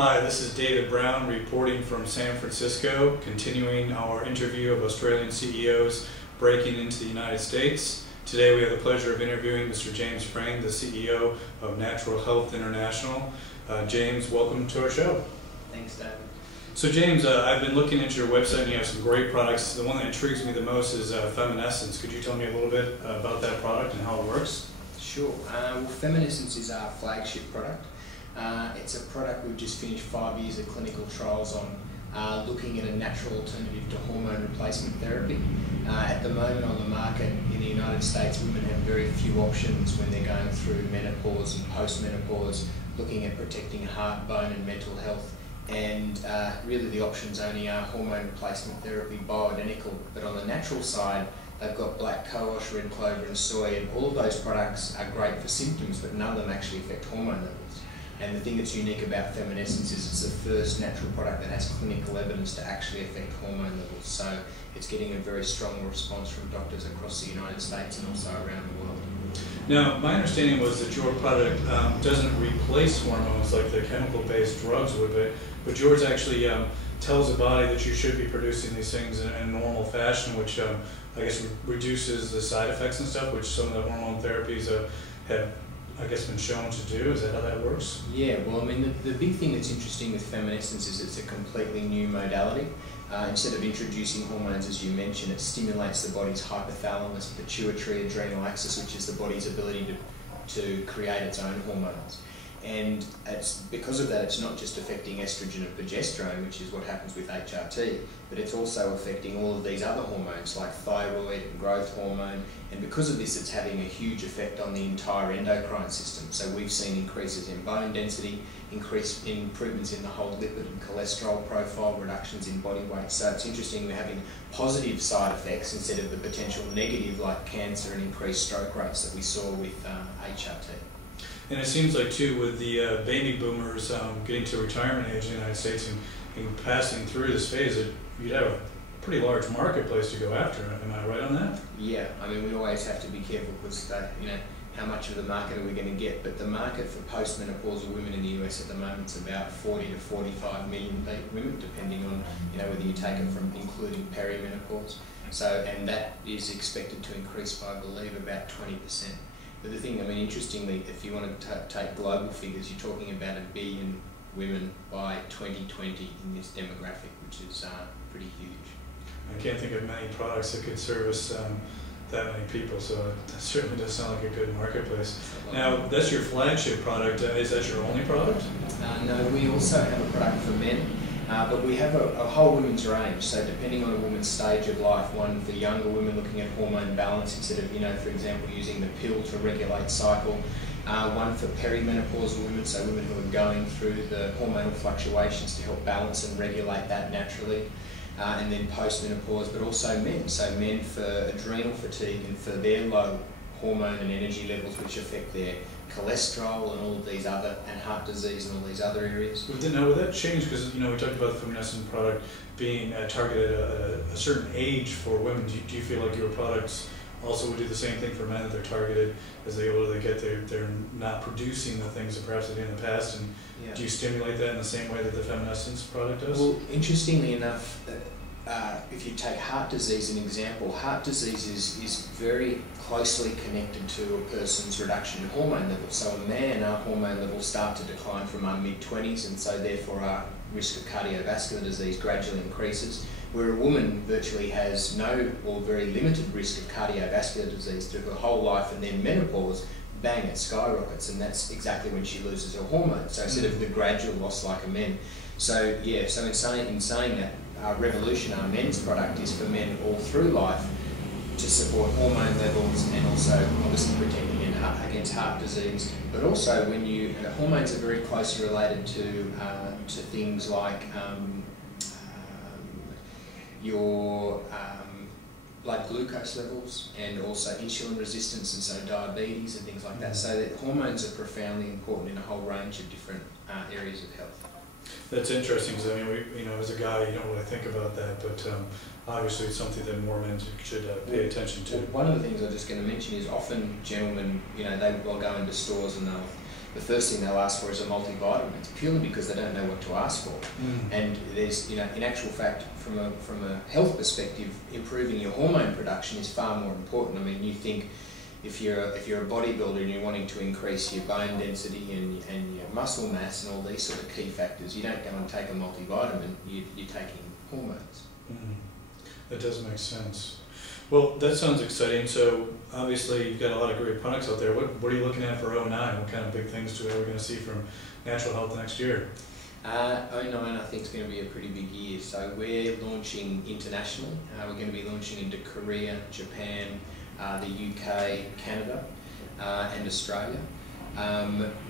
Hi, this is David Brown reporting from San Francisco, continuing our interview of Australian CEOs breaking into the United States. Today we have the pleasure of interviewing Mr. James Frayne, the CEO of Natural Health International. James, welcome to our show. Thanks, David. So James, I've been looking at your website and you have some great products. The one that intrigues me the most is Feminescence. Could you tell me a little bit about that product and how it works? Sure. Well, Feminescence is our flagship product. It's a product we've just finished 5 years of clinical trials on, looking at a natural alternative to hormone replacement therapy. At the moment on the market in the United States, women have very few options when they're going through menopause and post-menopause, looking at protecting heart, bone and mental health. And really the options only are hormone replacement therapy, bioidentical. But on the natural side, they've got black cohosh, red clover and soy, and all of those products are great for symptoms, but none of them actually affect hormone levels. And the thing that's unique about Feminescence is it's the first natural product that has clinical evidence to actually affect hormone levels. So it's getting a very strong response from doctors across the United States and also around the world. Now, my understanding was that your product doesn't replace hormones like the chemical-based drugs would, but yours actually tells the body that you should be producing these things in a normal fashion, which I guess reduces the side effects and stuff, which some of the hormone therapies have, I guess, been shown to do. Is that how that works? Yeah, well, I mean, the big thing that's interesting with Feminescence is it's a completely new modality. Instead of introducing hormones, as you mentioned, it stimulates the body's hypothalamus, pituitary, adrenal axis, which is the body's ability to create its own hormones. And because of that, it's not just affecting estrogen and progesterone, which is what happens with HRT, but it's also affecting all of these other hormones like thyroid and growth hormone. And because of this, it's having a huge effect on the entire endocrine system. So we've seen increases in bone density, improvements in the whole lipid and cholesterol profile, reductions in body weight. So it's interesting, we're having positive side effects instead of the potential negative like cancer and increased stroke rates that we saw with HRT. And it seems like, too, with the baby boomers getting to retirement age in the United States and passing through this phase, that you'd have a pretty large marketplace to go after. Am I right on that? Yeah, I mean, we always have to be careful because, how much of the market are we going to get? But the market for postmenopausal women in the US at the moment is about 40 to 45 million women, depending on, whether you take it from including perimenopause. So, and that is expected to increase by, I believe, about 20%. But the thing, interestingly, if you want to take global figures, you're talking about 1 billion women by 2020 in this demographic, which is pretty huge. I can't think of many products that could service that many people, so that certainly does sound like a good marketplace. Now, that's your flagship product. Is that your only product? No, we also have a product for men. But we have a whole women's range, so depending on a woman's stage of life, one for younger women looking at hormone balance instead of, for example, using the pill to regulate cycle, one for perimenopausal women, so women who are going through the hormonal fluctuations to help balance and regulate that naturally, and then postmenopause, but also men, so men for adrenal fatigue and for their low hormone and energy levels which affect their cholesterol and all of these other, and heart disease and all these other areas. Now, would that change? Because we talked about the Feminescent product being targeted at a certain age for women. Do you feel like your products also would do the same thing for men, that they're targeted as they older they get, they're not producing the things that perhaps they did in the past? And yeah, do you stimulate that in the same way that the Feminescence product does? Well, interestingly enough, if you take heart disease as an example, heart disease is very closely connected to a person's reduction in hormone levels. So a man, our hormone levels start to decline from our mid-20s, and so therefore our risk of cardiovascular disease gradually increases, where a woman virtually has no or very limited risk of cardiovascular disease through her whole life, and then menopause, bang, it skyrockets, and that's exactly when she loses her hormones. So instead of the gradual loss like a men. So yeah, so in saying that, our Revolution, our men's product, is for men all through life to support hormone levels and also obviously protecting against heart disease. But also hormones are very closely related to things like your blood glucose levels and also insulin resistance, and so diabetes and things like that. So that hormones are profoundly important in a whole range of different areas of health. That's interesting, because as a guy, you don't really think about that, but obviously it's something that more men should pay attention to. One of the things I'm just going to mention is often gentlemen, they will go into stores and the first thing they'll ask for is a multivitamin. It's purely because they don't know what to ask for. And there's, in actual fact, from a health perspective, improving your hormone production is far more important. I mean, you think if you're a bodybuilder and you're wanting to increase your bone density and your muscle mass and all these sort of key factors, you don't go and take a multivitamin. You're taking hormones. That does make sense. Well, that sounds exciting. So obviously you've got a lot of great products out there. What are you looking at for 09? What kind of big things are we going to see from Natural Health next year? 09 I think is going to be a pretty big year. So we're launching internationally. We're going to be launching into Korea, Japan, the UK, Canada and Australia.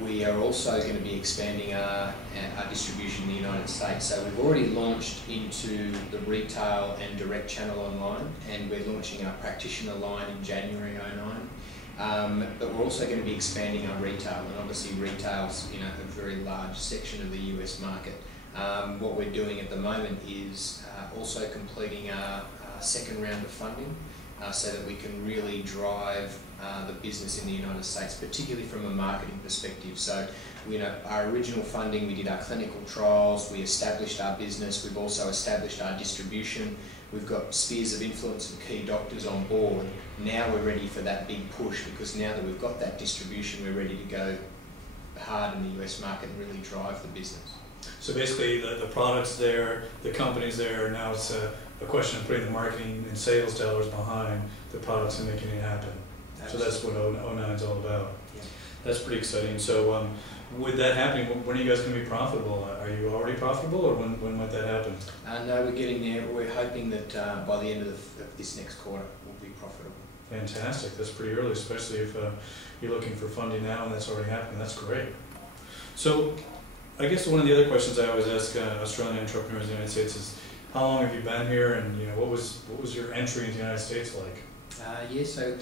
We are also going to be expanding our distribution in the United States. So we've already launched into the retail and direct channel online, and we're launching our practitioner line in January 09. But we're also going to be expanding our retail, and obviously retail's a very large section of the US market. What we're doing at the moment is also completing our second round of funding, so that we can really drive the business in the United States, particularly from a marketing perspective. So, our original funding, we did our clinical trials, we established our business, we've also established our distribution, we've got spheres of influence and key doctors on board. Now we're ready for that big push, because now that we've got that distribution, we're ready to go hard in the US market and really drive the business. So basically the product's there, the company's there, now it's a question of putting the marketing and sales dollars behind the products and making it happen. Absolutely. So that's what 09 is all about. Yeah. That's pretty exciting. So with that happening, when are you guys going to be profitable? Are you already profitable, or when might that happen? No, we're getting there. We're hoping that by the end of this next quarter we'll be profitable. Fantastic. That's pretty early, especially if you're looking for funding now and that's already happening. That's great. So I guess one of the other questions I always ask Australian entrepreneurs in the United States is, how long have you been here, and what was your entry into the United States like? Yeah, so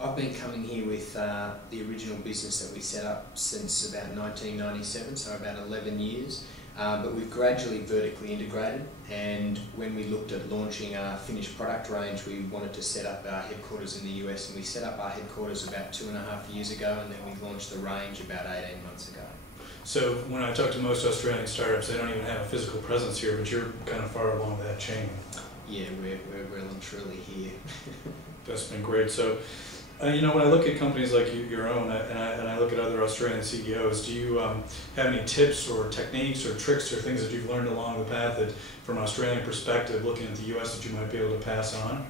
I've been coming here with the original business that we set up since about 1997, so about 11 years. But we've gradually vertically integrated, and when we looked at launching our finished product range, we wanted to set up our headquarters in the US, and we set up our headquarters about 2.5 years ago, and then we launched the range about 18 months ago. So when I talk to most Australian startups, they don't even have a physical presence here, but you're kind of far along that chain. Yeah, we're well and truly here. That's been great. So, when I look at companies like your own, and I look at other Australian CEOs, do you have any tips or techniques or tricks or things that you've learned along the path that, from an Australian perspective, looking at the US, that you might be able to pass on?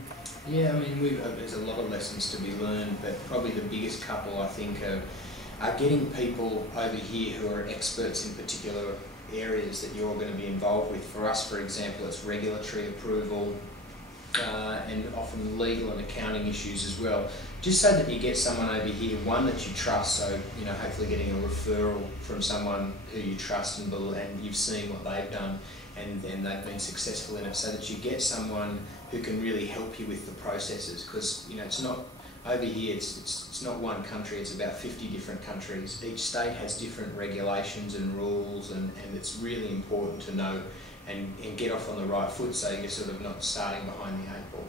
Yeah, I mean, there's a lot of lessons to be learned, but probably the biggest couple, I think, are getting people over here who are experts in particular areas that you're going to be involved with. For us, for example, it's regulatory approval and often legal and accounting issues as well. Just so that you get someone over here, one that you trust, so hopefully getting a referral from someone who you trust and you've seen what they've done and they've been successful in it, so that you get someone who can really help you with the processes, because it's not over here, it's not one country, it's about 50 different countries. Each state has different regulations and rules, and it's really important to know and get off on the right foot, so you're sort of not starting behind the 8 ball.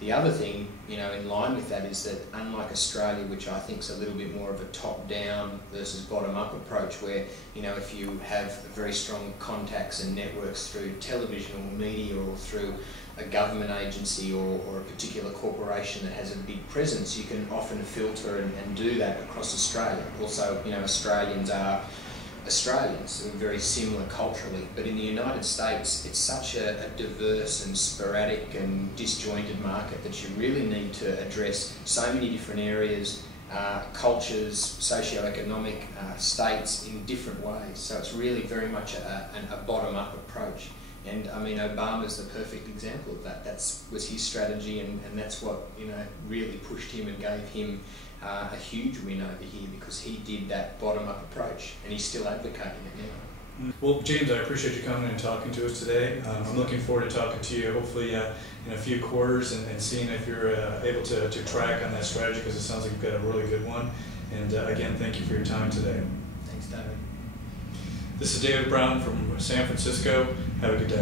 The other thing, in line with that, is that unlike Australia, which I think is a little bit more of a top-down versus bottom-up approach, where, if you have very strong contacts and networks through television or media or through a government agency or a particular corporation that has a big presence, you can often filter and do that across Australia. Also, Australians are Australians, we're very similar culturally, but in the United States it's such a diverse and sporadic and disjointed market that you really need to address so many different areas, cultures, socio-economic states in different ways. So it's really very much a bottom-up approach. And I mean, Obama's the perfect example of that. That was his strategy, and that's what really pushed him and gave him a huge win over here, because he did that bottom-up approach, and he's still advocating it now. Well, James, I appreciate you coming and talking to us today. I'm looking forward to talking to you, hopefully in a few quarters, and seeing if you're able to track on that strategy, because it sounds like you've got a really good one. And again, thank you for your time today. Thanks, David. This is David Brown from San Francisco. Have a good day.